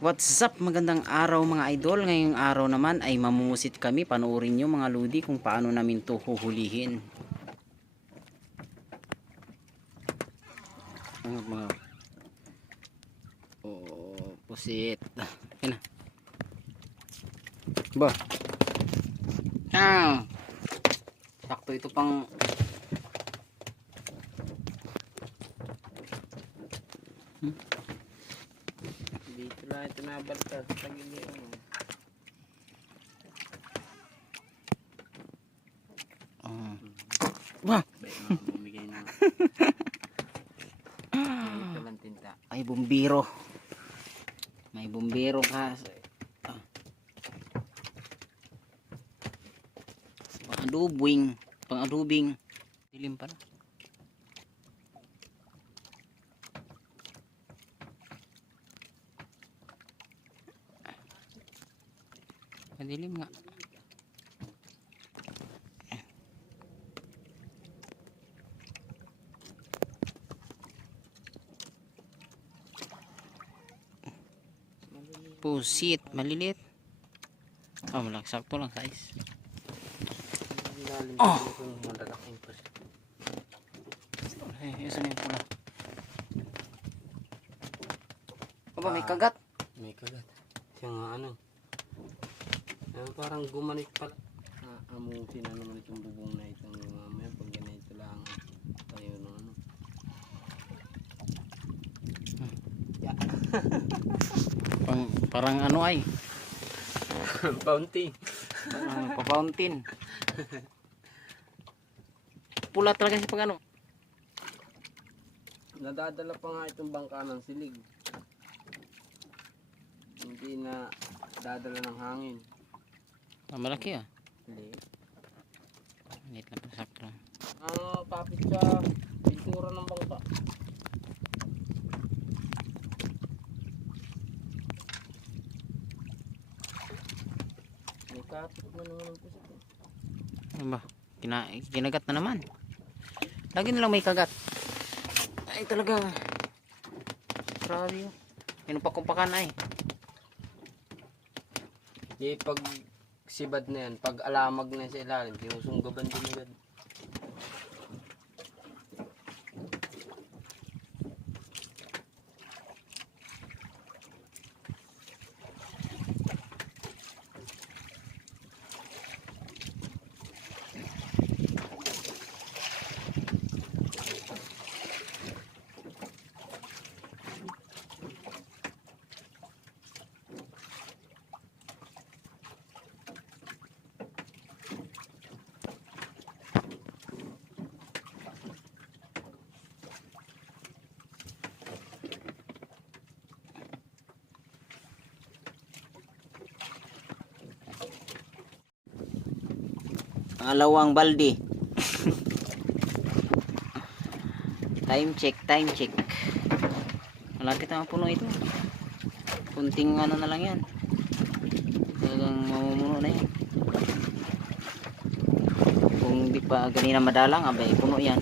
What's up? Magandang araw mga idol. Ngayong araw naman ay mamumusit kami. Panoorin nyo mga lodi kung paano namin to huhulihin. Mga pusit. Yan na. Ba? Sakto ito pang dito lang ito nabalta sa tagili Wah! bumigay na dito lang tinta. Ay bumbiro. May bumbiro ka. Pang-adubing. Dilim pala. Madilim nga. Pusit, malilit. Oh, sakto lang size. Oh! Malalaking pusit. Isa na yung pula. Aba, may kagat. May kagat. Siya nga ano. Parang gumanit pala. Amutin na naman itong bubong na itong mamaya. Pag ganito lang tayo ng ano. Yeah. Parang ano ay. Fountain. Pa-fountain. Pula talaga siya pag ano. Nadadala pa nga itong bangka ng silig. Hindi na dadala ng hangin. Malaki ah. Hindi. Liit lang pa, sakto lang. Kapit sa pintura ng bangka. May kapit na naman ang pusit. Ano ba? Kinagat na naman. Lagi nilang may kagat. Ay talaga. Grabe yun. Pinupakumpakan ay. Pag sibad na yan, pag alamag na sa ilalim, sinusunggaban din agad. Pangalawang balde. Time check. Malapit na puno ito. Kunting ano na lang yan. Talagang mamumuno na yan. Kung di pa ganina madalang, abay puno yan.